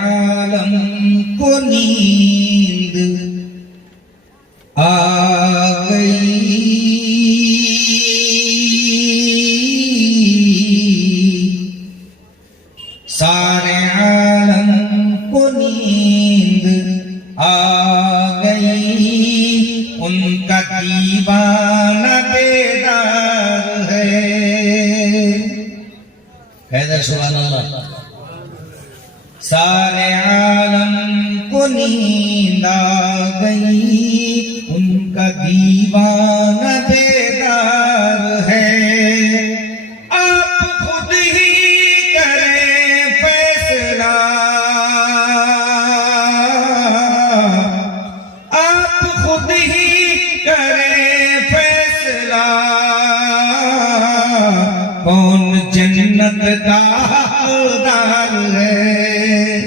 आलम को नींद आ गई, सारे आलम को नींद आ गई, उनका दीवाना बेदार है। हैदर सुभान अल्लाह। सारे आलम को नींद आ गई,